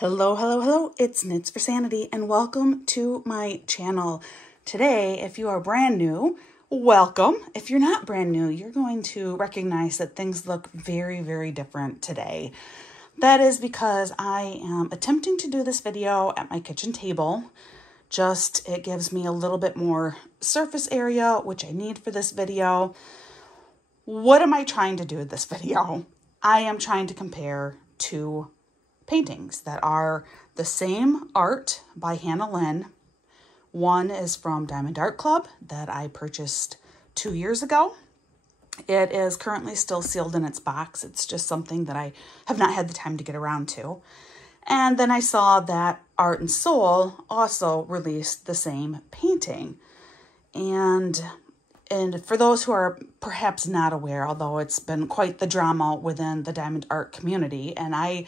Hello, hello, hello, it's Knits for Sanity and welcome to my channel. Today, if you are brand new, welcome. If you're not brand new, you're going to recognize that things look very, very different today. That is because I am attempting to do this video at my kitchen table. It gives me a little bit more surface area, which I need for this video. What am I trying to do with this video? I am trying to compare two paintings that are the same art by Hannah Lynn. One is from diamondartclub that I purchased 2 years ago. It is currently still sealed in its box. It's just something that I have not had the time to get around to. And then I saw that Art and Soul also released the same painting. And for those who are perhaps not aware, although it's been quite the drama within the diamond art community, and I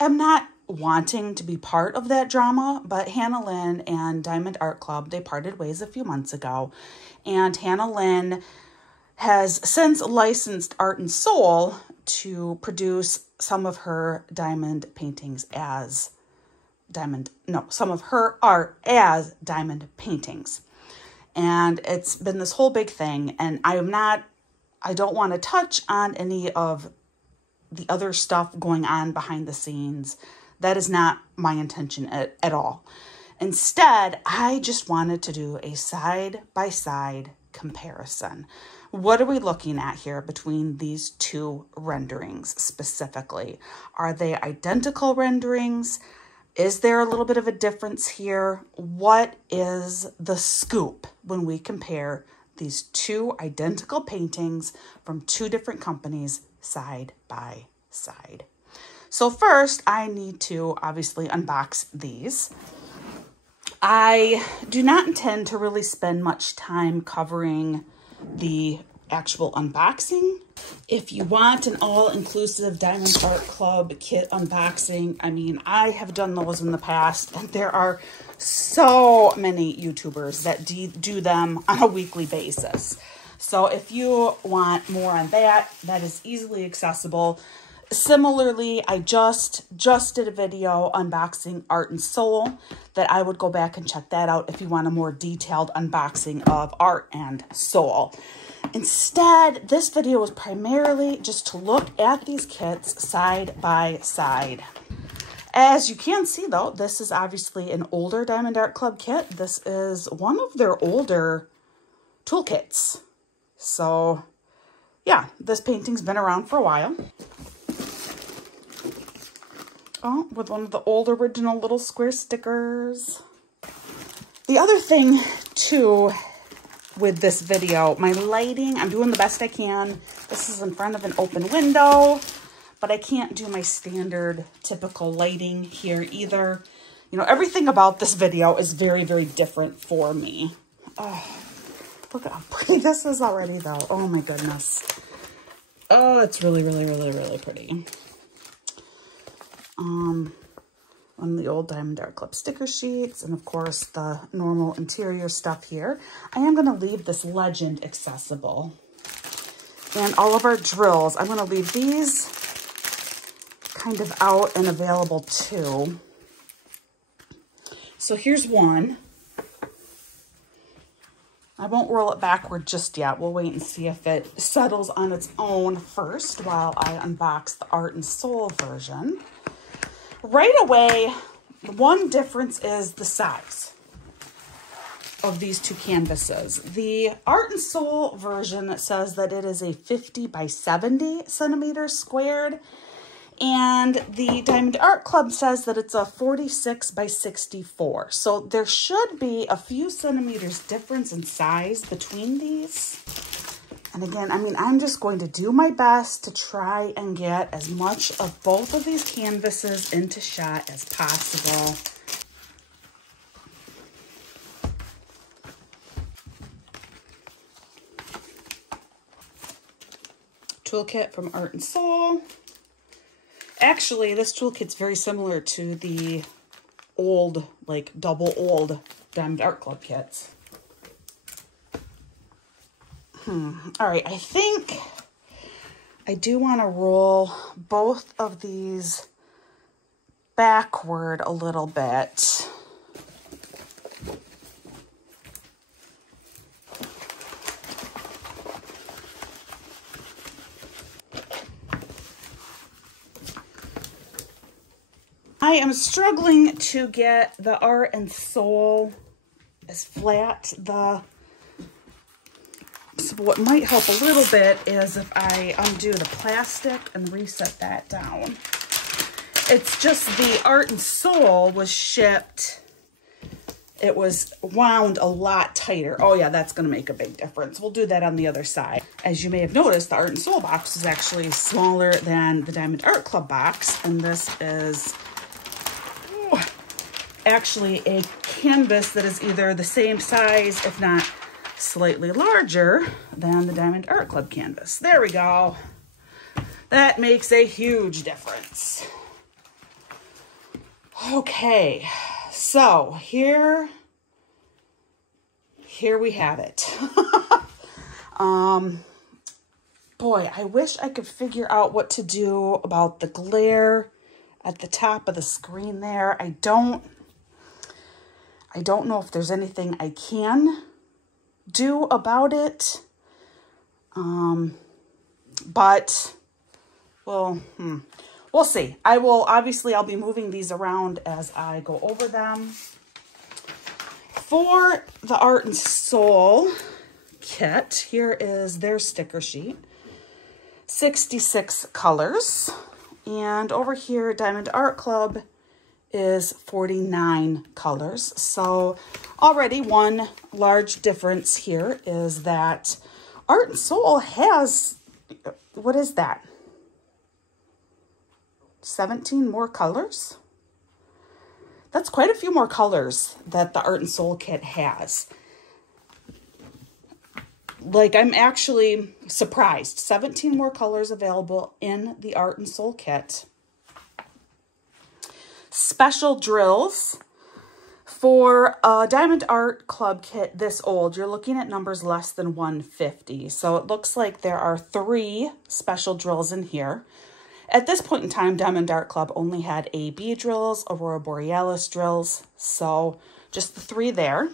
am not wanting to be part of that drama, but Hannah Lynn and diamondartclub, they parted ways a few months ago. And Hannah Lynn has since licensed Art and Soul to produce some of her diamond paintings as some of her art as diamond paintings. And it's been this whole big thing, and I don't want to touch on any of the other stuff going on behind the scenes. That is not my intention at all. Instead, I just wanted to do a side-by-side comparison. What are we looking at here between these two renderings specifically? Are they identical renderings? Is there a little bit of a difference here? What is the scoop when we compare these two identical paintings from two different companies side by side? So first, I need to obviously unbox these. I do not intend to really spend much time covering the actual unboxing. If you want an all-inclusive Diamond Art Club kit unboxing, I mean, I have done those in the past, and there are so many YouTubers that do them on a weekly basis. So if you want more on that, that is easily accessible. Similarly, I just did a video unboxing Art and Soul that I would go back and check that out if you want a more detailed unboxing of Art and Soul. Instead, this video was primarily just to look at these kits side by side. As you can see though, this is obviously an older Diamond Art Club kit. This is one of their older toolkits. So yeah, this painting's been around for a while. Oh, with one of the old original little square stickers. The other thing too with this video, my lighting, I'm doing the best I can. This is in front of an open window, but I can't do my standard typical lighting here either. You know, everything about this video is very, very different for me. Oh, look at how pretty this is already though. Oh my goodness. Oh, it's really, really, really, really pretty. One of the old Diamond Art Club sticker sheets, and of course the normal interior stuff here. I am going to leave this legend accessible. And all of our drills, I'm going to leave these kind of out and available too. So here's one. I won't roll it backward just yet. We'll wait and see if it settles on its own first while I unbox the Art and Soul version. Right away, one difference is the size of these two canvases. The Art and Soul version says that it is a 50 by 70 centimeters squared, and the Diamond Art Club says that it's a 46 by 64. So there should be a few centimeters difference in size between these. And again, I mean, I'm just going to do my best to try and get as much of both of these canvases into shot as possible. Toolkit from Art and Soul. Actually, this toolkit's very similar to the old, like double old Diamond Art Club kits. All right, I think I do want to roll both of these backward a little bit. I am struggling to get the Art and Soul as flat. So what might help a little bit is if I undo the plastic and reset that down. It's just the Art and Soul was shipped. It was wound a lot tighter. Oh yeah, that's gonna make a big difference. We'll do that on the other side. As you may have noticed, the Art and Soul box is actually smaller than the Diamond Art Club box, and this is actually a canvas that is either the same size, if not slightly larger than the Diamond Art Club canvas. There we go. That makes a huge difference. Okay, so here we have it. Boy, I wish I could figure out what to do about the glare at the top of the screen there. I don't know if there's anything I can do about it. But well, we'll see. I'll be moving these around as I go over them. For the Art and Soul kit, here is their sticker sheet. 66 colors. And over here, Diamond Art Club is 49 colors. So already one large difference here is that Art and Soul has, what is that? 17 more colors? That's quite a few more colors that the Art and Soul kit has. Like, I'm actually surprised. 17 more colors available in the Art and Soul kit. Special drills. For a Diamond Art Club kit this old, you're looking at numbers less than 150. So it looks like there are 3 special drills in here. At this point in time, Diamond Art Club only had AB drills, Aurora Borealis drills. So just the 3 there.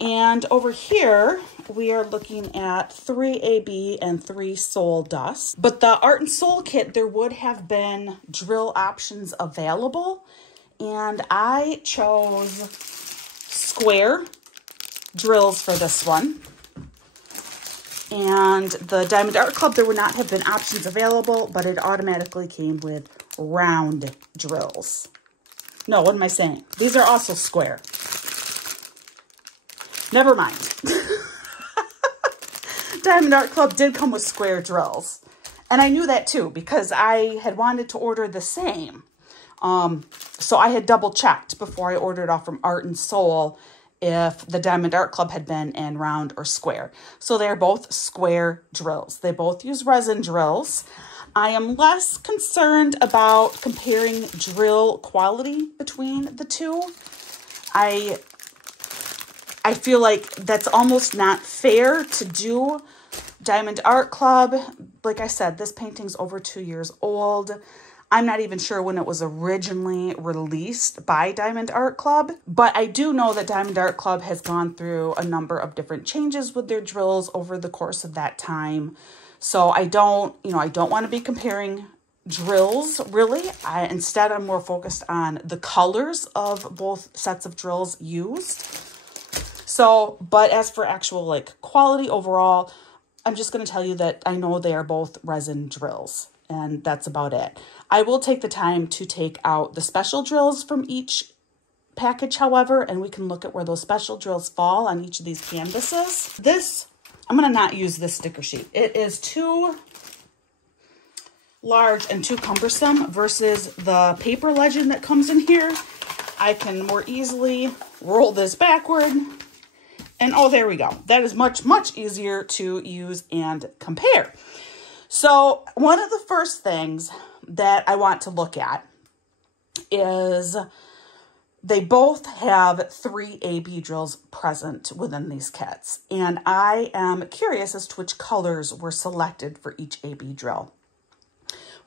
And over here, we are looking at 3 AB and 3 Soul Dust. But the Art and Soul kit, there would have been drill options available. And I chose square drills for this one. And the Diamond Art Club, there would not have been options available, but it automatically came with round drills. No, what am I saying? These are also square. Never mind. Diamond Art Club did come with square drills. And I knew that too, because I had wanted to order the same. So I had double checked before I ordered off from Art and Soul if the Diamond Art Club had been in round or square. So they're both square drills. They both use resin drills. I am less concerned about comparing drill quality between the two. I feel like that's almost not fair to do. Diamond Art Club, like I said, this painting's over 2 years old. I'm not even sure when it was originally released by Diamond Art Club, but I do know that Diamond Art Club has gone through a number of different changes with their drills over the course of that time. So I don't want to be comparing drills really. Instead, I'm more focused on the colors of both sets of drills used. So, but as for actual like quality overall, I'm just going to tell you that I know they are both resin drills, and that's about it. I will take the time to take out the special drills from each package, however, and we can look at where those special drills fall on each of these canvases. This, I'm going to not use this sticker sheet. It is too large and too cumbersome versus the paper legend that comes in here. I can more easily roll this backward. And oh, there we go. That is much, much easier to use and compare. So one of the first things that I want to look at is they both have 3 AB drills present within these kits. And I am curious as to which colors were selected for each AB drill.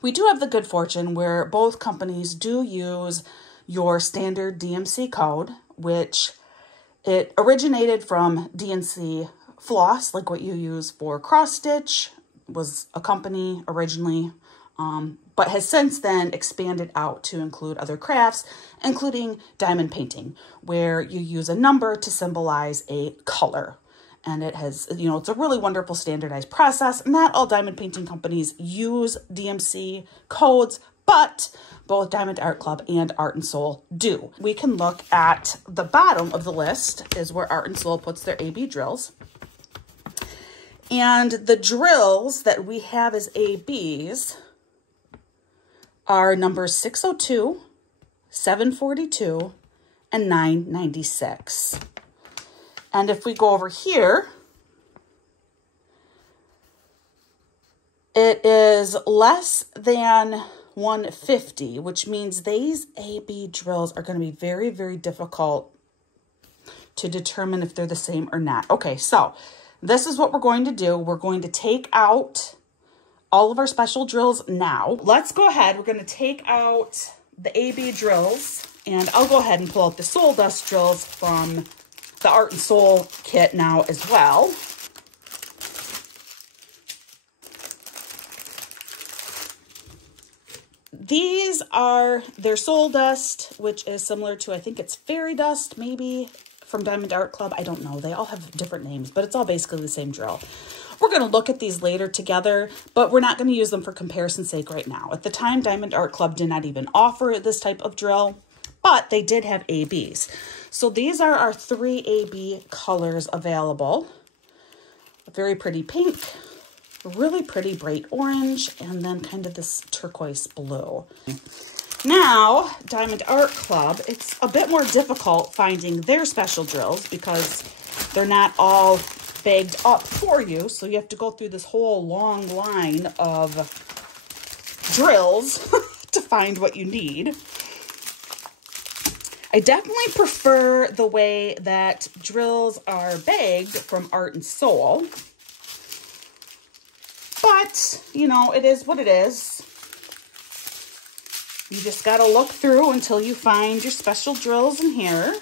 We do have the good fortune where both companies do use your standard DMC code, which it originated from DNC Floss, like what you use for cross stitch, was a company originally, but has since then expanded out to include other crafts, including diamond painting, where you use a number to symbolize a color. And it has, you know, it's a really wonderful standardized process. Not all diamond painting companies use DMC codes, but both Diamond Art Club and Art and Soul do. We can look at the bottom of the list is where Art and Soul puts their AB drills. And the drills that we have as ABs are numbers 602, 742, and 996. And if we go over here, it is less than 150, which means these AB drills are going to be very, very difficult to determine if they're the same or not. Okay, so this is what we're going to do. We're going to take out all of our special drills now. Let's go ahead. We're going to take out the AB drills, and I'll go ahead and pull out the Soul Dust drills from the Art and Soul kit now as well. These are their Soul Dust, which is similar to, I think it's Fairy Dust, maybe, from Diamond Art Club. I don't know. They all have different names, but it's all basically the same drill. We're going to look at these later together, but we're not going to use them for comparison's sake right now. At the time, Diamond Art Club did not even offer this type of drill, but they did have ABs. So these are our 3 AB colors available. A very pretty pink, a really pretty bright orange, and then kind of this turquoise blue. Now, Diamond Art Club, it's a bit more difficult finding their special drills because they're not all bagged up for you. So you have to go through this whole long line of drills to find what you need. I definitely prefer the way that drills are bagged from Art and Soul. But, you know, it is what it is. You just got to look through until you find your special drills in here.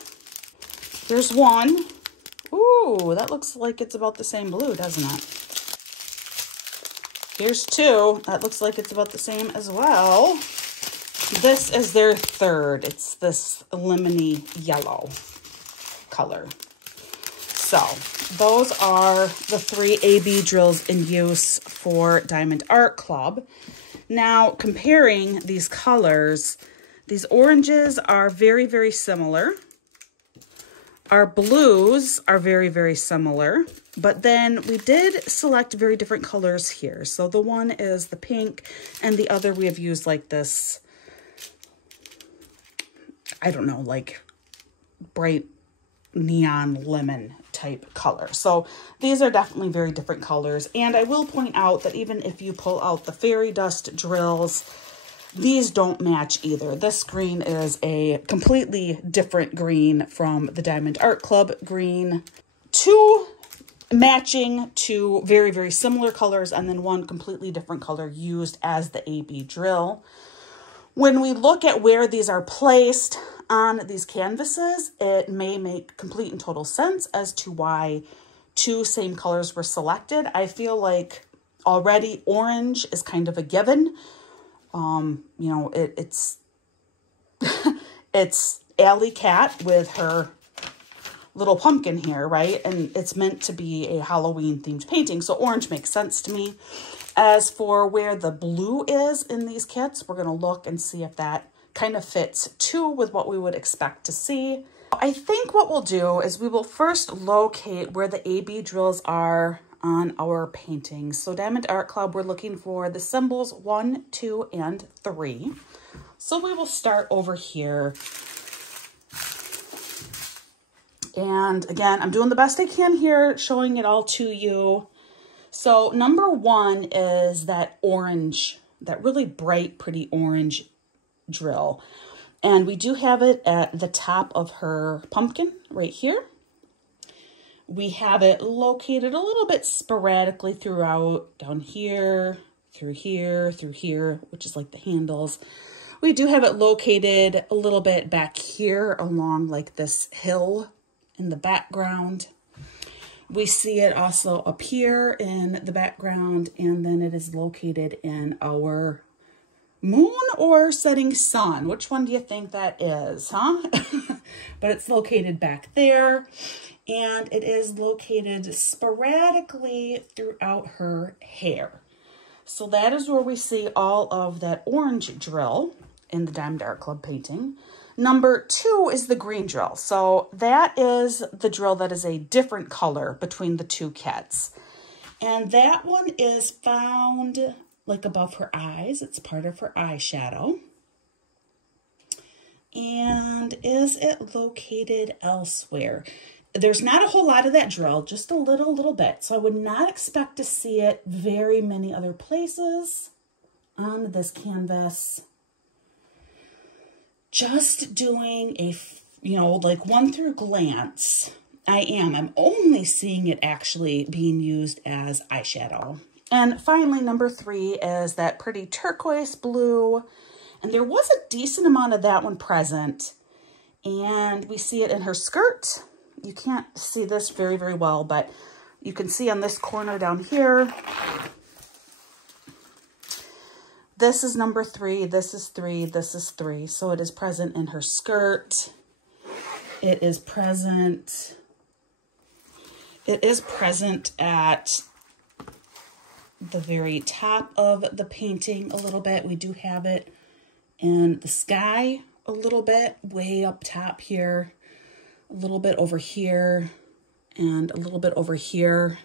There's one. Ooh, that looks like it's about the same blue, doesn't it? Here's 2. That looks like it's about the same as well. This is their 3rd. It's this lemony yellow color. So those are the 3 AB drills in use for Diamond Art Club. Now, comparing these colors, these oranges are very, very similar. Our blues are very, very similar, but then we did select very different colors here. So the one is the pink, and the other we have used like this, I don't know, like bright neon lemon type color. So these are definitely very different colors. And I will point out that even if you pull out the Fairy Dust drills, these don't match either. This green is a completely different green from the Diamond Art Club green. 2 matching to very, very similar colors, and then 1 completely different color used as the AB drill. When we look at where these are placed on these canvases, it may make complete and total sense as to why 2 same colors were selected. I feel like already orange is kind of a given. You know, it's it's AllyKat with her little pumpkin here, right? And it's meant to be a Halloween themed painting, so orange makes sense to me. As for where the blue is in these kits, we're going to look and see if that kind of fits too with what we would expect to see. I think what we'll do is we will first locate where the AB drills are on our paintings. So Diamond Art Club, we're looking for the symbols 1, 2, and 3. So we will start over here. And again, I'm doing the best I can here, showing it all to you. So number 1 is that orange, that really bright, pretty orange drill. And we do have it at the top of her pumpkin right here. We have it located a little bit sporadically throughout, down here, through here, which is like the handles. We do have it located a little bit back here along like this hill in the background. We see it also up here in the background, and then it is located in our moon or setting sun. Which one do you think that is, huh? But it's located back there, and it is located sporadically throughout her hair. So that is where we see all of that orange drill in the Diamond Art Club painting. Number 2 is the green drill. So that is the drill that is a different color between the two kits. And that one is found like above her eyes. It's part of her eyeshadow. And is it located elsewhere? There's not a whole lot of that drill, just a little bit. So I would not expect to see it very many other places on this canvas. Just doing a, like one through glance, I'm only seeing it actually being used as eyeshadow. And finally, number 3 is that pretty turquoise blue. And there was a decent amount of that one present. And we see it in her skirt. You can't see this very, very well, but you can see on this corner down here. This is number 3, this is 3, this is 3. So it is present in her skirt. It is present at the very top of the painting a little bit. We do have it in the sky a little bit, way up top here, a little bit over here, and a little bit over here.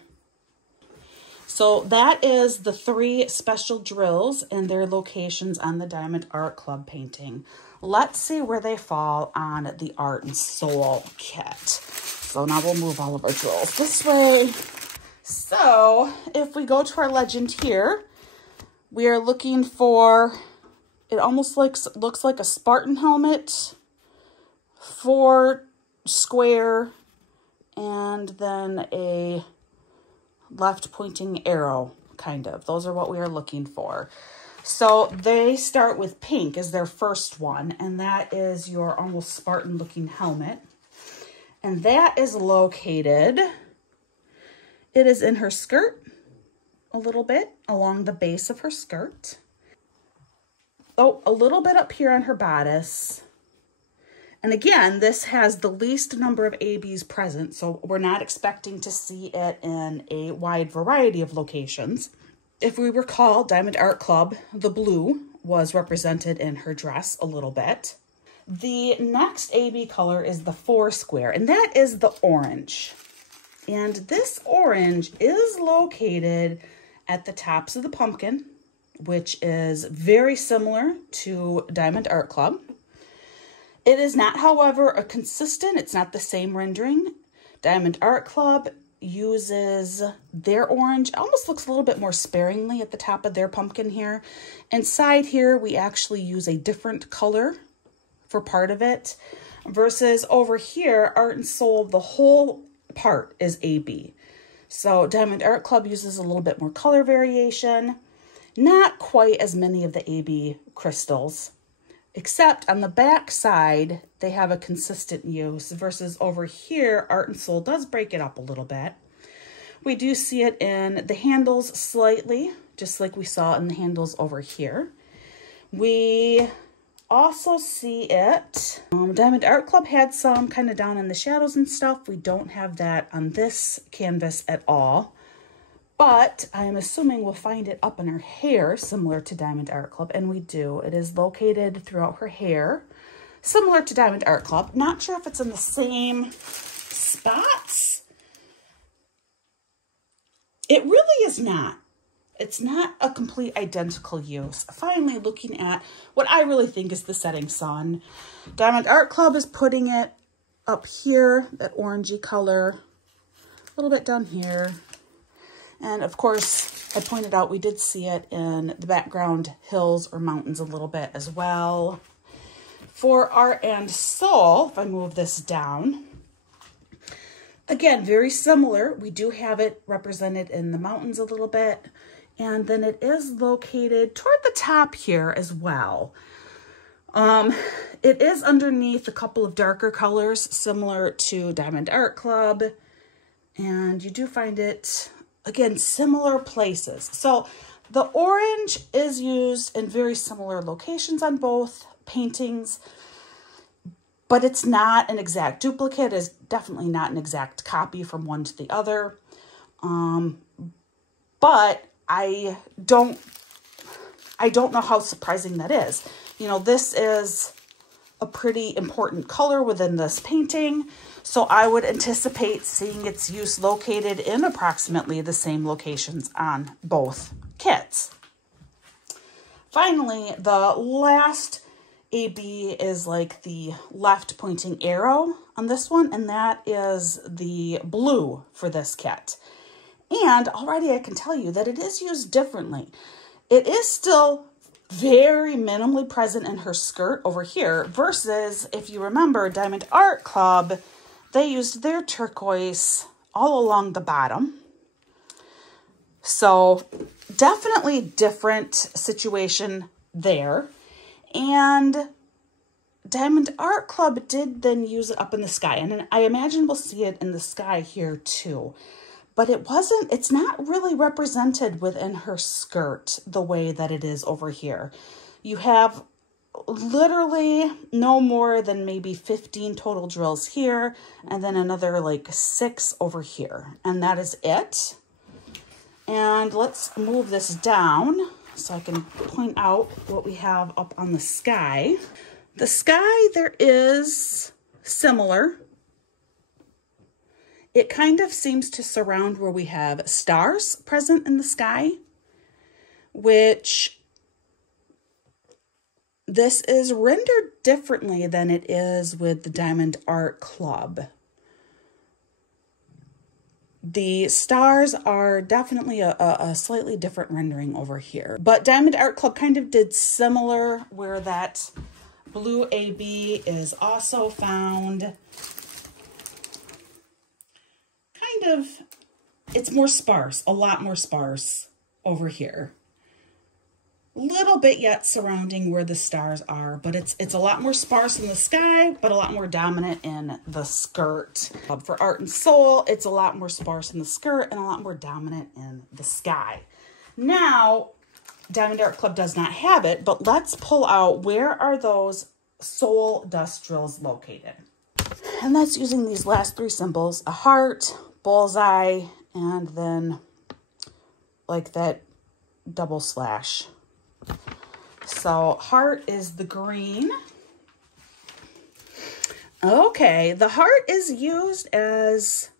So that is the 3 special drills and their locations on the Diamond Art Club painting. Let's see where they fall on the Art and Soul kit. So now we'll move all of our drills this way. So if we go to our legend here, we are looking for, it almost looks like a Spartan helmet, 4 square, and then a left pointing arrow, kind of. Those are what we are looking for. So they start with pink as their first one, and that is your almost Spartan looking helmet. And that is located, it is in her skirt a little bit along the base of her skirt. Oh, a little bit up here on her bodice. And again, this has the least number of ABs present, so we're not expecting to see it in a wide variety of locations. If we recall, Diamond Art Club, the blue was represented in her dress a little bit. The next AB color is the 4 square, and that is the orange. And this orange is located at the tops of the pumpkin, which is very similar to Diamond Art Club. It is not, however, it's not the same rendering. Diamond Art Club uses their orange, almost looks a little bit more sparingly at the top of their pumpkin here. Inside here, we actually use a different color for part of it, versus over here, Art and Soul, the whole part is AB. So Diamond Art Club uses a little bit more color variation, not quite as many of the AB crystals. Except on the back side, they have a consistent use, versus over here, Art and Soul does break it up a little bit. We do see it in the handles slightly, just like we saw in the handles over here. We also see it, Diamond Art Club had some kind of down in the shadows and stuff. We don't have that on this canvas at all. But I am assuming we'll find it up in her hair, similar to Diamond Art Club, and we do. It is located throughout her hair, similar to Diamond Art Club. Not sure if it's in the same spots. It really is not. It's not a complete identical use. Finally, looking at what I really think is the setting sun. Diamond Art Club is putting it up here, that orangey color, a little bit down here. And of course, I pointed out we did see it in the background hills or mountains a little bit as well. For Art and Soul, if I move this down, again, very similar. We do have it represented in the mountains a little bit And then it is located toward the top here as well. It is underneath a couple of darker colors similar to Diamond Art Club. And you do find it, again, similar places. So the orange is used in very similar locations on both paintings, but it's not an exact duplicate. It's definitely not an exact copy from one to the other. But I don't know how surprising that is. You know, this is a pretty important color within this painting, so I would anticipate seeing its use located in approximately the same locations on both kits. Finally, the last AB is like the left pointing arrow on this one, and that is the blue for this kit. And already I can tell you that it is used differently. It is still very minimally present in her skirt over here versus, if you remember, Diamond Art Club, they used their turquoise all along the bottom. So definitely different situation there. And Diamond Art Club did then use it up in the sky. And I imagine we'll see it in the sky here too. But it's not really represented within her skirt the way that it is over here. You have literally no more than maybe 15 total drills here, and then another like 6 over here. And that is it. And let's move this down so I can point out what we have up on the sky. The sky, there is similar. It kind of seems to surround where we have stars present in the sky, which this is rendered differently than it is with the Diamond Art Club. The stars are definitely a slightly different rendering over here. But Diamond Art Club kind of did similar, where that blue AB is also found. It's more sparse, a lot more sparse over here. Little bit yet surrounding where the stars are, but it's a lot more sparse in the sky, but a lot more dominant in the skirt. For Art and Soul, it's a lot more sparse in the skirt and a lot more dominant in the sky. Now, Diamond Art Club does not have it, but let's pull out, where are those soul dust drills located? And that's using these last 3 symbols: a heart, bullseye, and then like that double slash. So heart is the green. Okay, the heart is used as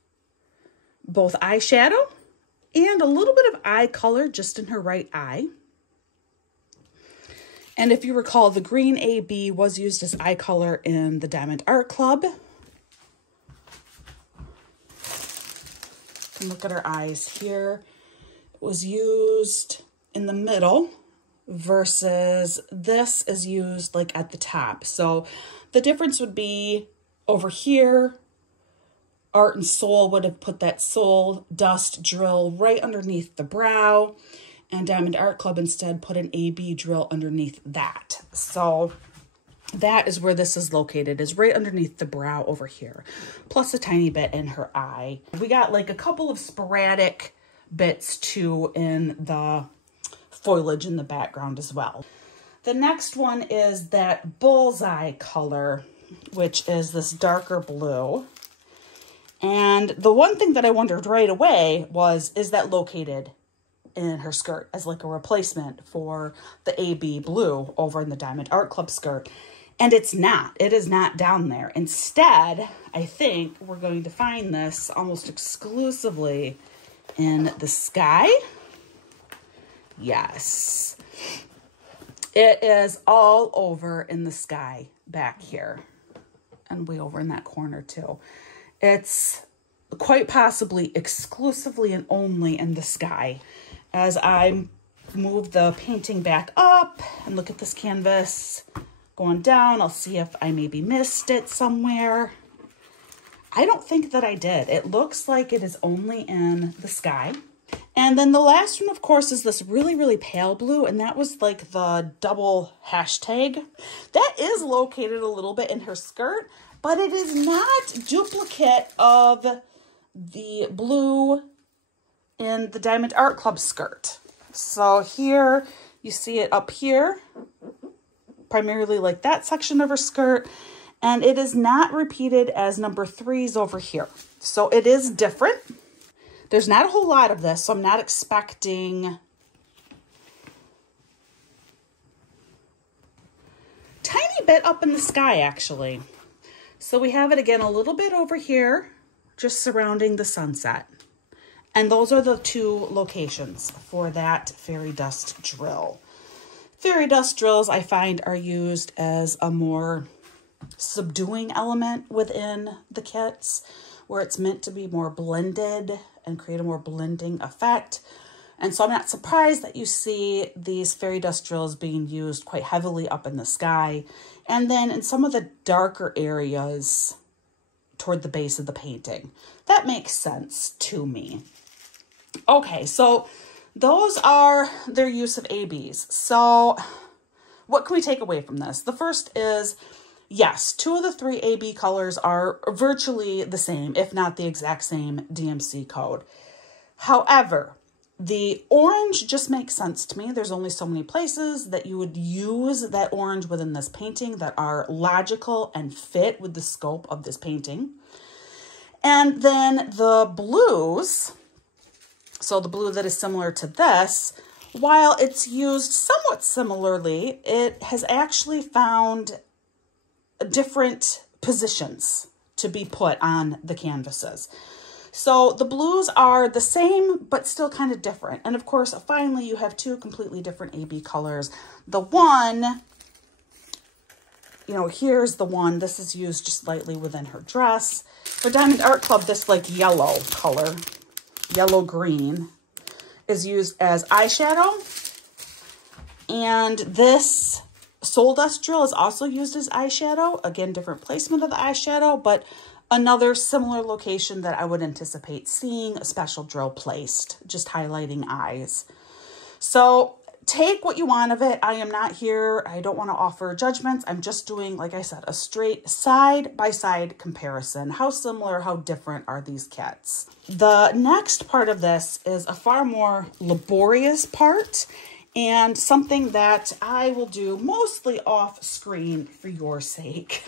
both eyeshadow and a little bit of eye color just in her right eye. And if you recall, the green AB was used as eye color in the Diamond Art Club. Look at her eyes here. It was used in the middle versus this is used like at the top. So the difference would be over here, Art and Soul would have put that soul dust drill right underneath the brow, and Diamond Art Club instead put an AB drill underneath that. So that is where this is located, is right underneath the brow over here, plus a tiny bit in her eye. We got like a couple of sporadic bits too in the foliage in the background as well. The next one is that bullseye color, which is this darker blue. And the one thing that I wondered right away was, is that located in her skirt as like a replacement for the AB blue over in the Diamond Art Club skirt? And it's not. It is not down there. Instead, I think we're going to find this almost exclusively in the sky. Yes. It is all over in the sky back here. And way over in that corner too. It's quite possibly exclusively and only in the sky. As I move the painting back up and look at this canvas, going down, I'll see if I maybe missed it somewhere. I don't think that I did. It looks like it is only in the sky. And then the last one, of course, is this really, really pale blue, and that was like the double hashtag. That is located a little bit in her skirt, but it is not duplicate of the blue in the Diamond Art Club skirt. So here, you see it up here, primarily like that section of her skirt, and it is not repeated as number 3s over here. So it is different. There's not a whole lot of this, so I'm not expecting tiny bit up in the sky, actually. So we have it again a little bit over here, just surrounding the sunset. And those are the 2 locations for that fairy dust drill. Fairy dust drills, I find, are used as a more subduing element within the kits, where it's meant to be more blended and create a more blending effect. And so I'm not surprised that you see these fairy dust drills being used quite heavily up in the sky. And then in some of the darker areas toward the base of the painting. That makes sense to me. Okay, so those are their use of ABs. So what can we take away from this? The first is, yes, 2 of the 3 AB colors are virtually the same, if not the exact same DMC code. However, the orange just makes sense to me. There's only so many places that you would use that orange within this painting that are logical and fit with the scope of this painting. And then the blues, so the blue that is similar to this, while it's used somewhat similarly, it has actually found different positions to be put on the canvases. So the blues are the same, but still kind of different. And of course, finally, you have 2 completely different AB colors. The one, you know, here's the one. This is used just lightly within her dress. For Diamond Art Club, this like yellow color, yellow-green, is used as eyeshadow. And this Soul Dust drill is also used as eyeshadow. Again, different placement of the eyeshadow, but another similar location that I would anticipate seeing a special drill placed, just highlighting eyes. So take what you want of it. I am not here. I don't want to offer judgments. I'm just doing, like I said, a straight side-by-side comparison. How similar, how different are these kits? The next part of this is a far more laborious part, and something that I will do mostly off screen for your sake.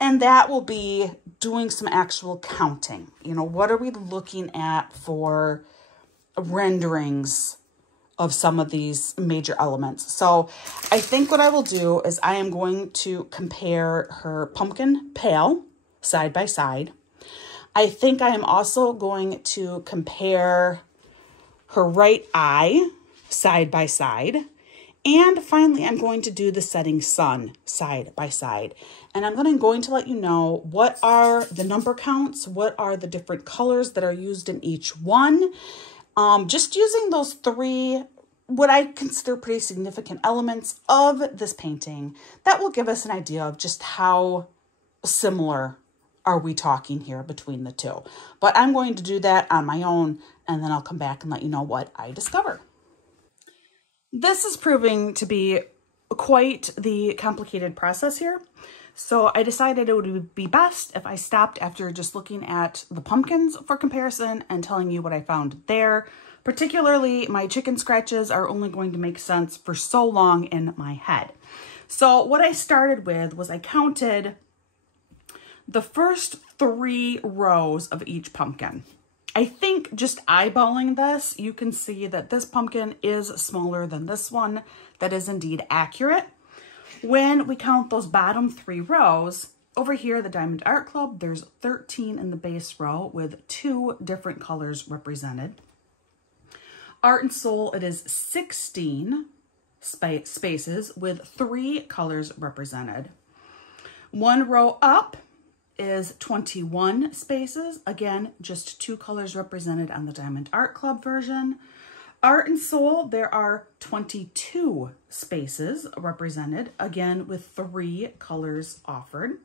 And that will be doing some actual counting. You know, what are we looking at for renderings of some of these major elements? So I think what I will do is I am going to compare her pumpkin pale side by side. I think I am also going to compare her right eye side by side. And finally, I'm going to do the setting sun side by side. And I'm going to let you know what are the number counts, what are the different colors that are used in each one. Just using those 3, what I consider pretty significant elements of this painting, that will give us an idea of just how similar are we talking here between the 2. But I'm going to do that on my own, and then I'll come back and let you know what I discover. This is proving to be quite the complicated process here. So I decided it would be best if I stopped after just looking at the pumpkins for comparison and telling you what I found there. Particularly, my chicken scratches are only going to make sense for so long in my head. So what I started with was I counted the first 3 rows of each pumpkin. I think just eyeballing this, you can see that this pumpkin is smaller than this one. That is indeed accurate. When we count those bottom 3 rows, over here, the Diamond Art Club, there's 13 in the base row with 2 different colors represented. Art and Soul, it is 16 spaces with 3 colors represented. 1 row up is 21 spaces. Again, just 2 colors represented on the Diamond Art Club version. Art and Soul, there are 22 spaces represented, again with 3 colors offered.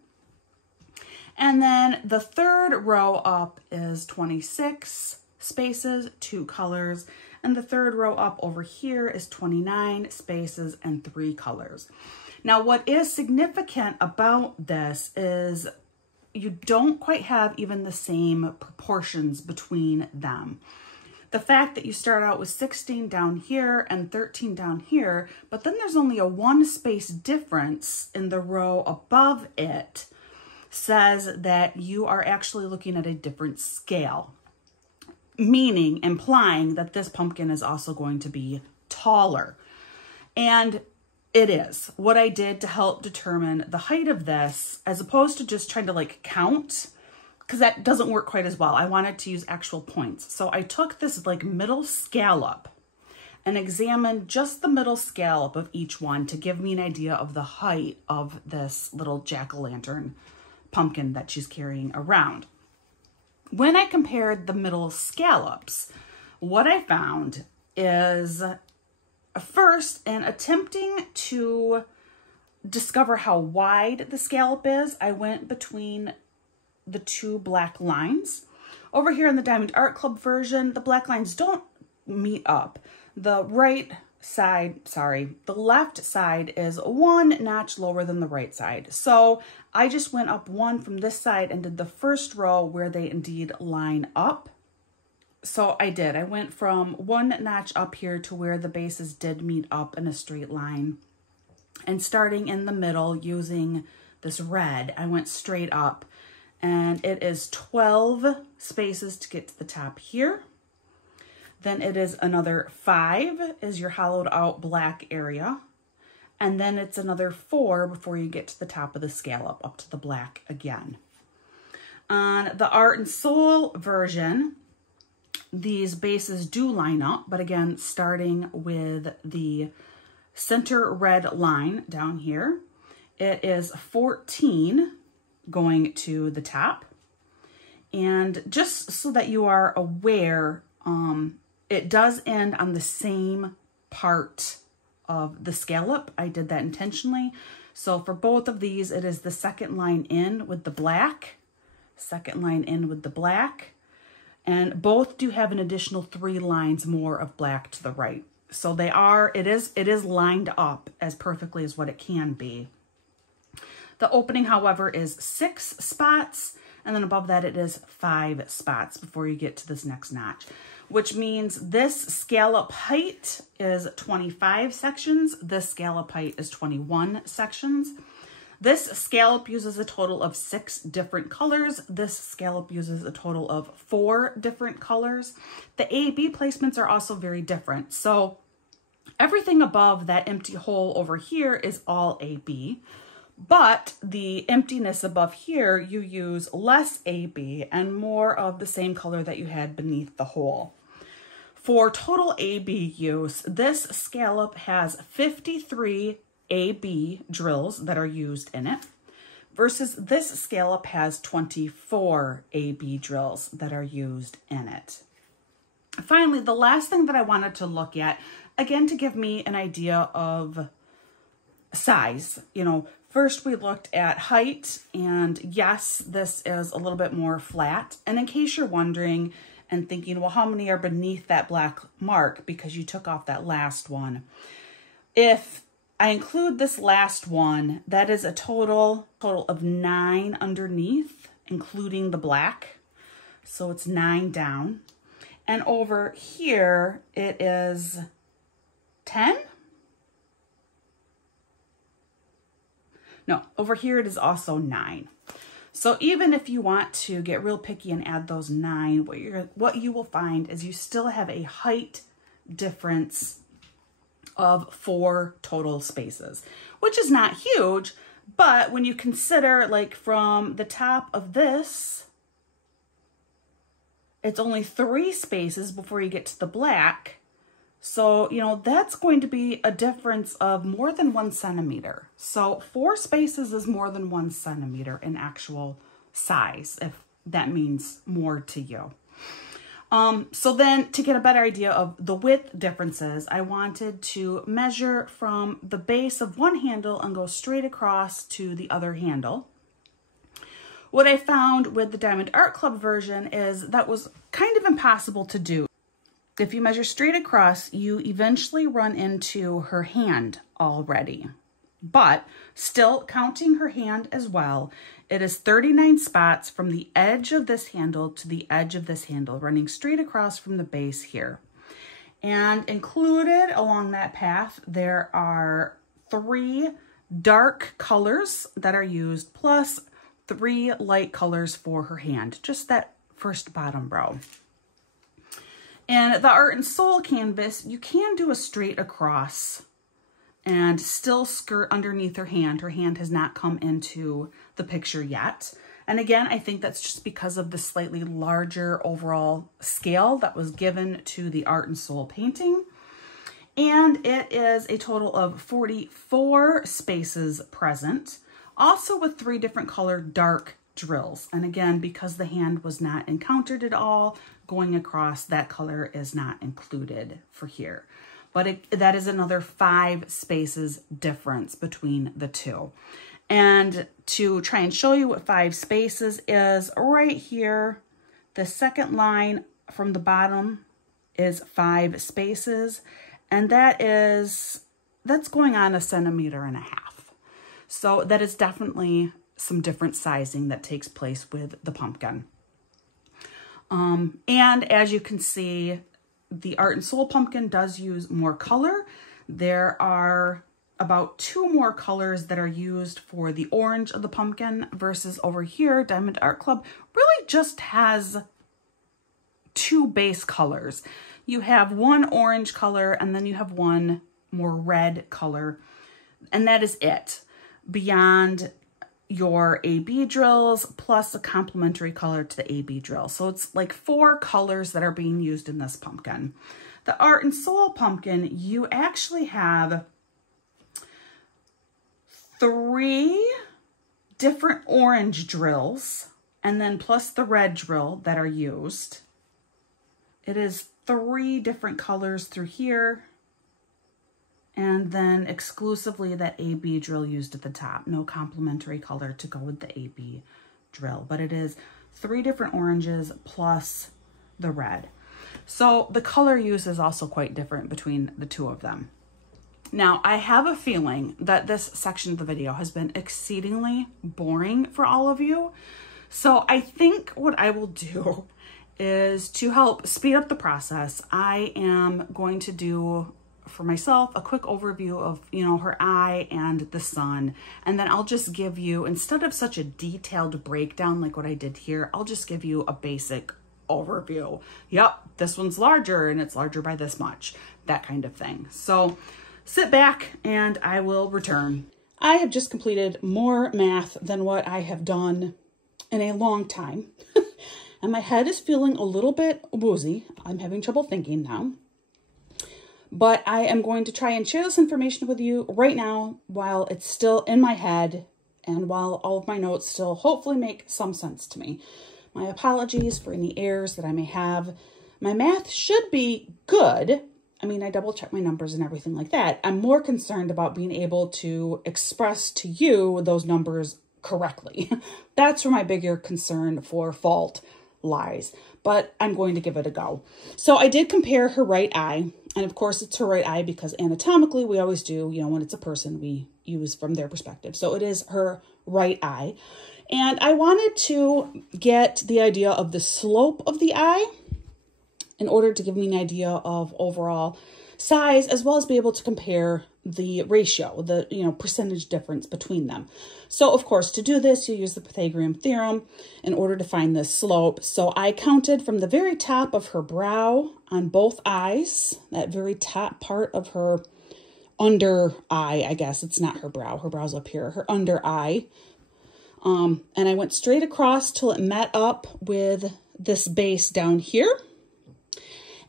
And then the 3rd row up is 26 spaces, 2 colors, and the third row up over here is 29 spaces and 3 colors. Now, what is significant about this is you don't quite have even the same proportions between them. The fact that you start out with 16 down here and 13 down here, but then there's only a 1 space difference in the row above it, says that you are actually looking at a different scale, meaning, implying that this pumpkin is also going to be taller. And it is. What I did to help determine the height of this, as opposed to just trying to like count, because that doesn't work quite as well. I wanted to use actual points. So I took this like middle scallop and examined just the middle scallop of each one to give me an idea of the height of this little jack-o'-lantern pumpkin that she's carrying around. When I compared the middle scallops, what I found is, first, in attempting to discover how wide the scallop is, I went between the 2 black lines. Over here in the Diamond Art Club version, the black lines don't meet up. The left side is 1 notch lower than the right side. So I just went up 1 from this side and did the first row where they indeed line up. So I did. I went from 1 notch up here to where the bases did meet up in a straight line. And starting in the middle using this red, I went straight up. And it is 12 spaces to get to the top here. Then it is another 5 is your hollowed out black area. And then it's another 4 before you get to the top of the scallop, up to the black again. On the Art and Soul version, these bases do line up, but again, starting with the center red line down here, it is 14 going to the top. And just so that you are aware, it does end on the same part of the scallop. I did that intentionally. So for both of these, it is the second line in with the black, second line in with the black, and both do have an additional 3 lines more of black to the right. So they are, it is lined up as perfectly as what it can be. The opening, however, is 6 spots, and then above that it is 5 spots before you get to this next notch, which means this scallop height is 25 sections. This scallop height is 21 sections. This scallop uses a total of 6 different colors. This scallop uses a total of 4 different colors. The A-B placements are also very different. So everything above that empty hole over here is all A-B. But the emptiness above here, you use less AB and more of the same color that you had beneath the hole. For total AB use, this scallop has 53 AB drills that are used in it, versus this scallop has 24 AB drills that are used in it. Finally, the last thing that I wanted to look at, again, to give me an idea of size, first we looked at height, and yes, this is a little bit more flat. And in case you're wondering and thinking, well, how many are beneath that black mark because you took off that last one? If I include this last one, that is a total of 9 underneath, including the black. So it's 9 down. And over here, it is 10? No, over here it is also 9. So even if you want to get real picky and add those 9, what you will find is you still have a height difference of 4 total spaces, which is not huge, but when you consider, like, from the top of this, it's only 3 spaces before you get to the black. So, that's going to be a difference of more than 1 centimeter. So 4 spaces is more than 1 centimeter in actual size, if that means more to you. So then to get a better idea of the width differences, I wanted to measure from the base of one handle and go straight across to the other handle. What I found with the Diamond Art Club version is that was kind of impossible to do. If you measure straight across, you eventually run into her hand already. But still counting her hand as well, it is 39 spots from the edge of this handle to the edge of this handle, running straight across from the base here. And included along that path, there are 3 dark colors that are used, plus 3 light colors for her hand, just that first bottom row. And the Art and Soul canvas, you can do a straight across and still skirt underneath her hand. Her hand has not come into the picture yet. And again, I think that's just because of the slightly larger overall scale that was given to the Art and Soul painting. And it is a total of 44 spaces present, also with 3 different color dark drills. And again, because the hand was not encountered at all, going across, that color is not included for here. But that is another 5 spaces difference between the two. And to try and show you what 5 spaces is, right here, the second line from the bottom is 5 spaces. And that's going on 1.5 centimeters. So that is definitely some different sizing that takes place with the pumpkin. And as you can see, the Art and Soul pumpkin does use more color. There are about 2 more colors that are used for the orange of the pumpkin versus over here, Diamond Art Club really just has 2 base colors. You have 1 orange color and then you have 1 more red color, and that is it. Beyond your AB drills plus a complementary color to the AB drill. So it's like 4 colors that are being used in this pumpkin. The Art and Soul pumpkin, you actually have 3 different orange drills and then plus the red drill that are used. It is 3 different colors through here, and then exclusively that AB drill used at the top. No complementary color to go with the AB drill, but it is 3 different oranges plus the red. So the color use is also quite different between the 2 of them. Now, I have a feeling that this section of the video has been exceedingly boring for all of you. So I think what I will do is, to help speed up the process, I am going to do for myself a quick overview of, her eye and the sun. And then I'll just give you, instead of such a detailed breakdown like what I did here, I'll just give you a basic overview. Yep, this one's larger and it's larger by this much, that kind of thing. So sit back and I will return. I have just completed more math than what I have done in a long time. And my head is feeling a little bit woozy. I'm having trouble thinking now. But I am going to try and share this information with you right now while it's still in my head and while all of my notes still hopefully make some sense to me. My apologies for any errors that I may have. My math should be good. I mean, I double check my numbers and everything like that. I'm more concerned about being able to express to you those numbers correctly. That's where my bigger concern for fault lies, but I'm going to give it a go. So I did compare her right eye, and of course it's her right eye because anatomically we always do, when it's a person, we use from their perspective. So it is her right eye. And I wanted to get the idea of the slope of the eye in order to give me an idea of overall size, as well as be able to compare the ratio, the percentage difference between them. So of course, to do this, you use the Pythagorean theorem in order to find the slope. So I counted from the very top of her brow on both eyes, that very top part of her under eye, I guess it's not her brow, her brow's up here, her under eye. And I went straight across till it met up with this base down here.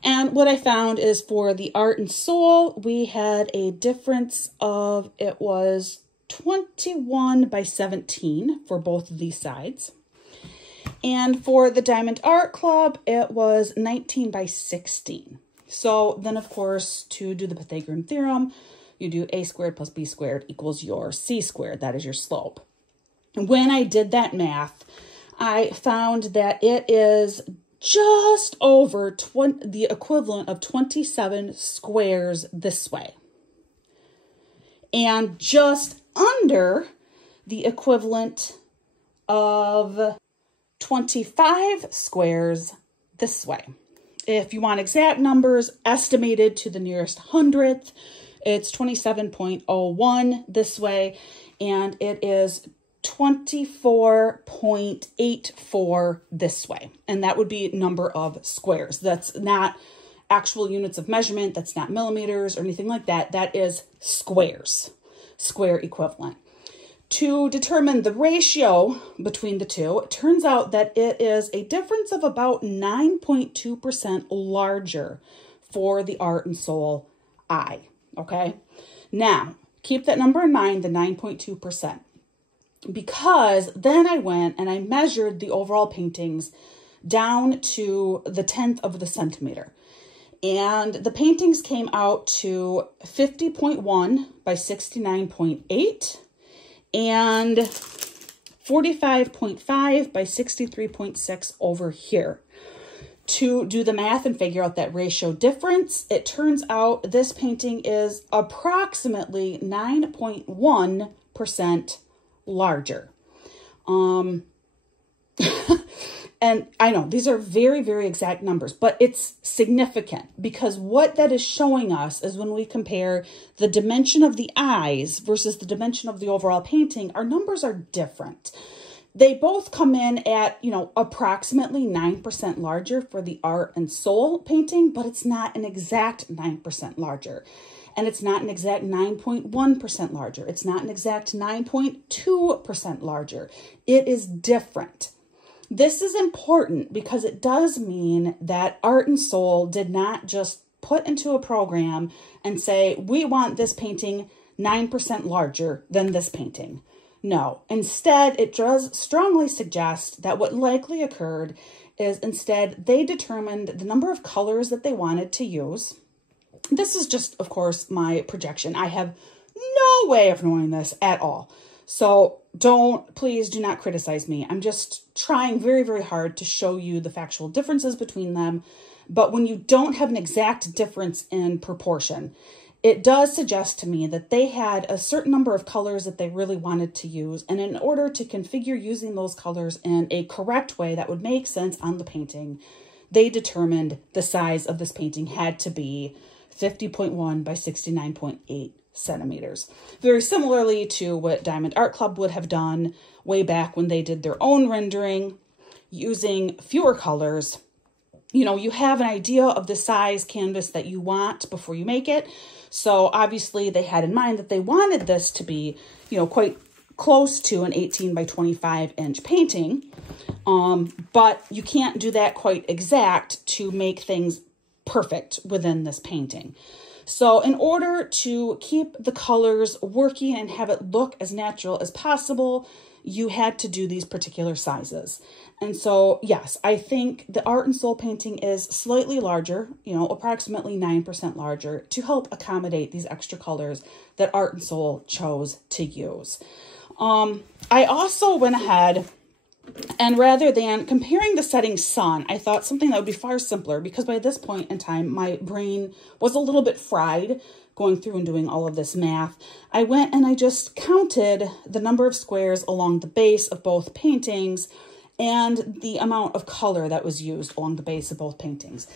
And what I found is for the Art and Soul, we had a difference of, it was 21 by 17 for both of these sides. And for the Diamond Art Club, it was 19 by 16. So then, of course, to do the Pythagorean theorem, you do a squared plus b squared equals your c squared. That is your slope. And when I did that math, I found that it is just over the equivalent of 27 squares this way, and just under the equivalent of 25 squares this way. If you want exact numbers estimated to the nearest hundredth, it's 27.01 this way, and it is 24.84 this way. And that would be number of squares. That's not actual units of measurement. That's not millimeters or anything like that. That is squares, square equivalent. To determine the ratio between the two, it turns out that it is a difference of about 9.2% larger for the Art and Soul eye. Okay. Now, keep that number in mind, the 9.2%. Because then I went and I measured the overall paintings down to the 10th of the centimeter. And the paintings came out to 50.1 by 69.8 and 45.5 by 63.6 over here. To do the math and figure out that ratio difference, it turns out this painting is approximately 9.1% larger. And I know these are very, very exact numbers, but it's significant because what that is showing us is when we compare the dimension of the eyes versus the dimension of the overall painting, our numbers are different. They both come in at, approximately 9% larger for the Art and Soul painting, but it's not an exact 9% larger. And it's not an exact 9.1% larger. It's not an exact 9.2% larger. It is different. This is important because it does mean that Art and Soul did not just put into a program and say, we want this painting 9% larger than this painting. No, instead, it does strongly suggest that what likely occurred is instead they determined the number of colors that they wanted to use. This is just, of course, my projection. I have no way of knowing this at all. So please do not criticize me. I'm just trying very, very hard to show you the factual differences between them. But when you don't have an exact difference in proportion, it does suggest to me that they had a certain number of colors that they really wanted to use. And in order to configure using those colors in a correct way that would make sense on the painting, they determined the size of this painting had to be 50.1 by 69.8 centimeters. Very similarly to what Diamondart would have done way back when they did their own rendering using fewer colors. You have an idea of the size canvas that you want before you make it. So obviously they had in mind that they wanted this to be, quite close to an 18 by 25 inch painting. But you can't do that quite exact to make things perfect within this painting. So in order to keep the colors working and have it look as natural as possible, you had to do these particular sizes. And so, yes, I think the Art and Soul painting is slightly larger, approximately 9% larger to help accommodate these extra colors that Art and Soul chose to use. I also went ahead and rather than comparing the setting sun, I thought something that would be far simpler because by this point in time, my brain was a little bit fried going through and doing all of this math. I went and I just counted the number of squares along the base of both paintings and the amount of color that was used along the base of both paintings.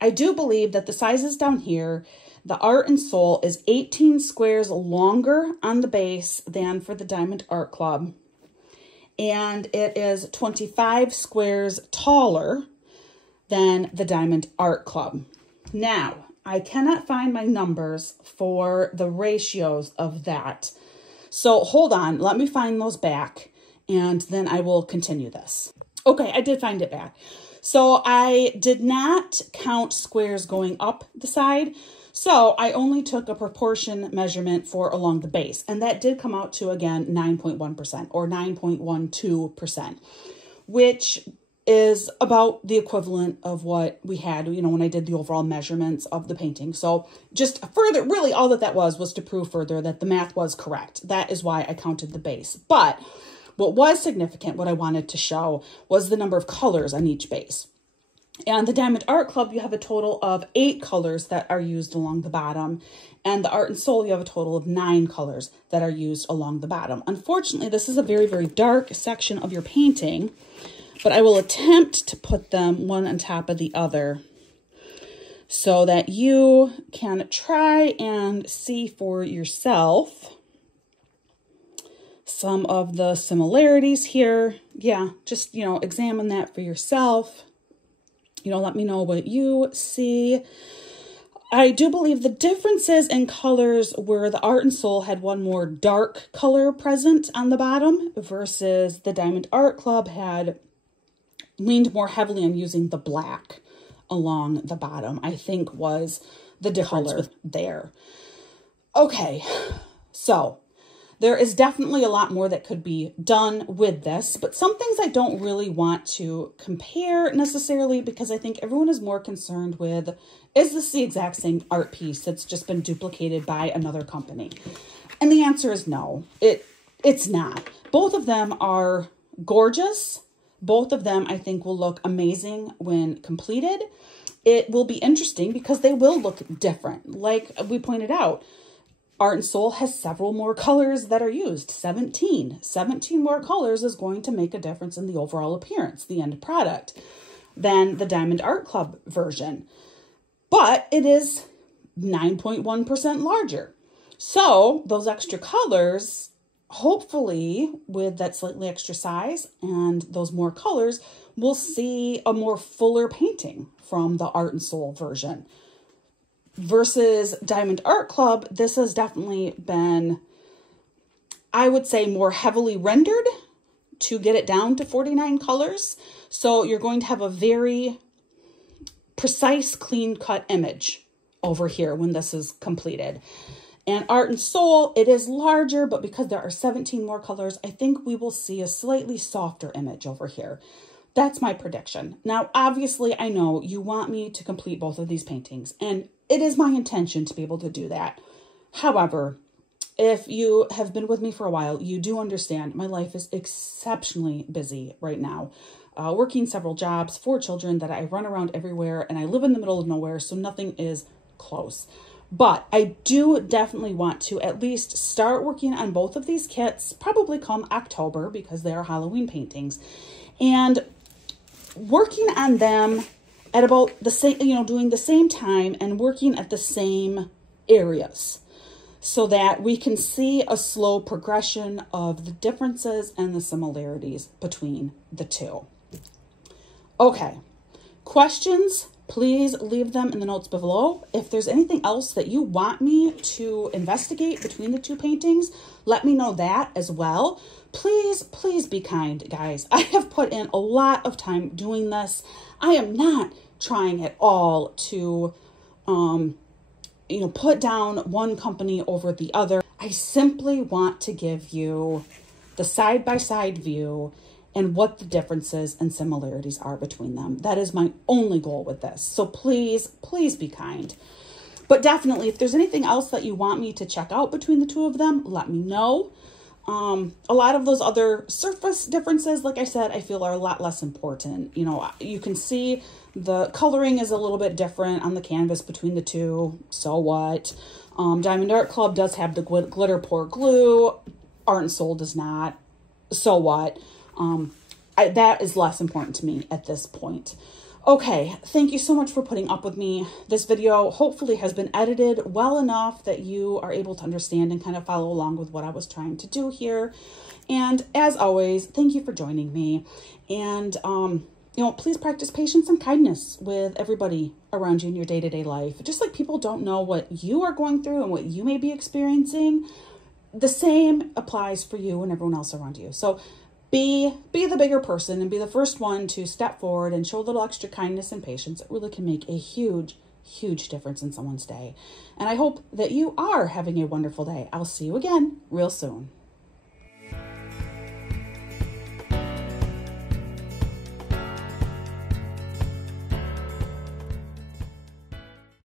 I do believe that the sizes down here, the Art and Soul is 18 squares longer on the base than for the Diamondart and it is 25 squares taller than the Diamondart. Now, I cannot find my numbers for the ratios of that. So hold on, let me find those back and then I will continue this. Okay, I did find it back. So I did not count squares going up the side. So I only took a proportion measurement for along the base, and that did come out to, again, 9.1% or 9.12%, which is about the equivalent of what we had, when I did the overall measurements of the painting. So just further, really all that was to prove further that the math was correct. That is why I counted the base. But What was significant, what I wanted to show, was the number of colors on each base. And the Diamond Art Club, you have a total of 8 colors that are used along the bottom. And the Art and Soul, you have a total of 9 colors that are used along the bottom. Unfortunately, this is a very, very dark section of your painting, but I will attempt to put them one on top of the other so that you can try and see for yourself some of the similarities here. Yeah, just, examine that for yourself. Let me know what you see. I do believe the differences in colors were the Art and Soul had one more dark color present on the bottom versus the Diamond Art Club had leaned more heavily on using the black along the bottom, I think was the difference there. Okay, so there is definitely a lot more that could be done with this, but some things I don't really want to compare necessarily because I think everyone is more concerned with, is this the exact same art piece that's just been duplicated by another company? And the answer is no, it's not. Both of them are gorgeous. Both of them I think will look amazing when completed. It will be interesting because they will look different. Like we pointed out, Art and Soul has several more colors that are used, 17. 17 more colors is going to make a difference in the overall appearance, the end product, than the Diamond Art Club version. But it is 9.1% larger. So those extra colors, hopefully with that slightly extra size and those more colors, we'll see a more fuller painting from the Art and Soul version. Versus Diamond Art Club, this has definitely been, I would say, more heavily rendered to get it down to 49 colors. So you're going to have a very precise, clean-cut image over here when this is completed. And Art and Soul, it is larger, but because there are 17 more colors, I think we will see a slightly softer image over here. That's my prediction. Now, obviously, I know you want me to complete both of these paintings, and it is my intention to be able to do that. However, if you have been with me for a while, you do understand my life is exceptionally busy right now. Working several jobs, 4 children that I run around everywhere, and I live in the middle of nowhere, so nothing is close. But I do definitely want to at least start working on both of these kits, probably come October, because they are Halloween paintings. And working on them at about the same, doing the same time and working at the same areas so that we can see a slow progression of the differences and the similarities between the two. Okay, questions, please leave them in the notes below. If there's anything else that you want me to investigate between the two paintings, let me know that as well. Please, please be kind, guys. I have put in a lot of time doing this. I am not trying at all to, put down one company over the other. I simply want to give you the side-by-side view and what the differences and similarities are between them. That is my only goal with this. So please, please be kind. But definitely, if there's anything else that you want me to check out between the two of them, let me know. A lot of those other surface differences, like I said, I feel are a lot less important. You can see the coloring is a little bit different on the canvas between the two. So what? Diamond Art Club does have the glitter pour glue. Art and Soul does not. So what? That is less important to me at this point. Okay, thank you so much for putting up with me. This video hopefully has been edited well enough that you are able to understand and kind of follow along with what I was trying to do here. And as always, thank you for joining me. And, please practice patience and kindness with everybody around you in your day-to-day life. Just like people don't know what you are going through and what you may be experiencing, the same applies for you and everyone else around you. So be the bigger person and be the first one to step forward and show a little extra kindness and patience. It really can make a huge, huge difference in someone's day. And I hope that you are having a wonderful day. I'll see you again real soon.